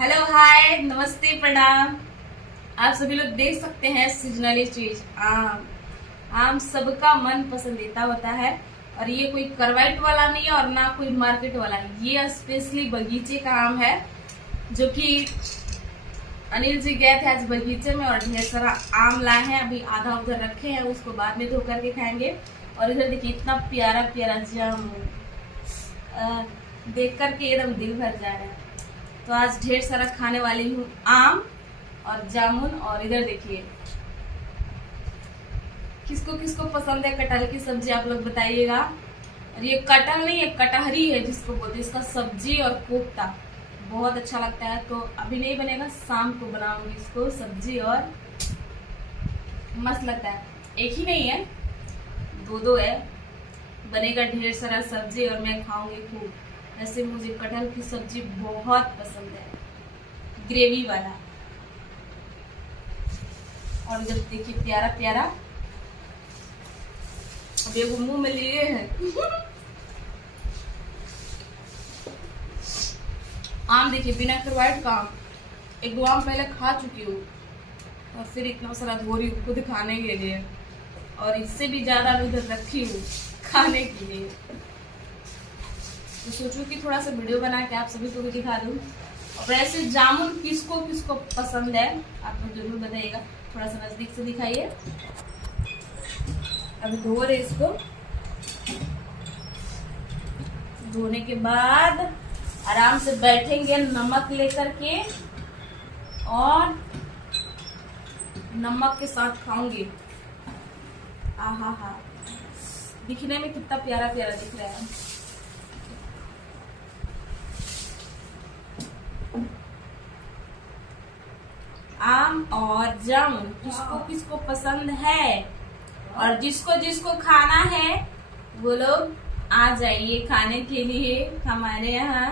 Hello hi नमस्ते प्रणाम। आप सभी लोग देख सकते हैं सीजनली चीज आम। आम सबका मन पसंदीदा होता है और ये कोई करवाइट वाला नहीं है और ना कोई मार्केट वाला है। ये स्पेशली बगीचे का आम है जो कि अनिल जी गए थे आज बगीचे में और ढेर सारा आम लाए हैं। अभी आधा उधर रखे हैं, उसको बाद में धो करके खाएंगे। और इधर देखिए इतना प्यारा प्यारा जामुन, देख करके एकदम दिल भर जा रहा है। तो आज ढेर सारा खाने वाली हूँ आम और जामुन। और इधर देखिए किसको किसको पसंद है कटहल की सब्जी, आप लोग बताइएगा। और ये कटहल नहीं है, कटहरी है जिसको बोलते हैं। इसका सब्जी और कोफ्ता बहुत अच्छा लगता है। तो अभी नहीं बनेगा, शाम को बनाऊंगी इसको सब्जी और मस्त लगता है। एक ही नहीं है, दो है, बनेगा ढेर सारा सब्जी और मैं खाऊंगी खूब। ऐसे मुझे कटहल की सब्जी बहुत पसंद है, ग्रेवी वाला। और जब देखिए प्यारा प्यारा, अब ये मुंह में लिए हैं आम देखिए बिना करवाइट का आम। एक दो आम पहले खा चुकी हूँ और फिर इतना सारा धो रही हूँ खुद खाने के लिए, और इससे भी ज्यादा उधर रखी हूँ खाने के लिए। तो सोचूं कि थोड़ा सा वीडियो बना के आप सभी को भी दिखा दूं। और वैसे जामुन किसको किसको पसंद है आप लोग जरूर बताइएगा। थोड़ा सा नजदीक से दिखाइए। अभी धो रहे इसको, धोने के बाद आराम से बैठेंगे नमक लेकर के और नमक के साथ खाऊंगी। आहा हा, दिखने में कितना प्यारा प्यारा दिख रहा है। आम और जामुन किसको किसको पसंद है और जिसको जिसको खाना है वो लोग आ जाइए खाने के लिए हमारे यहाँ।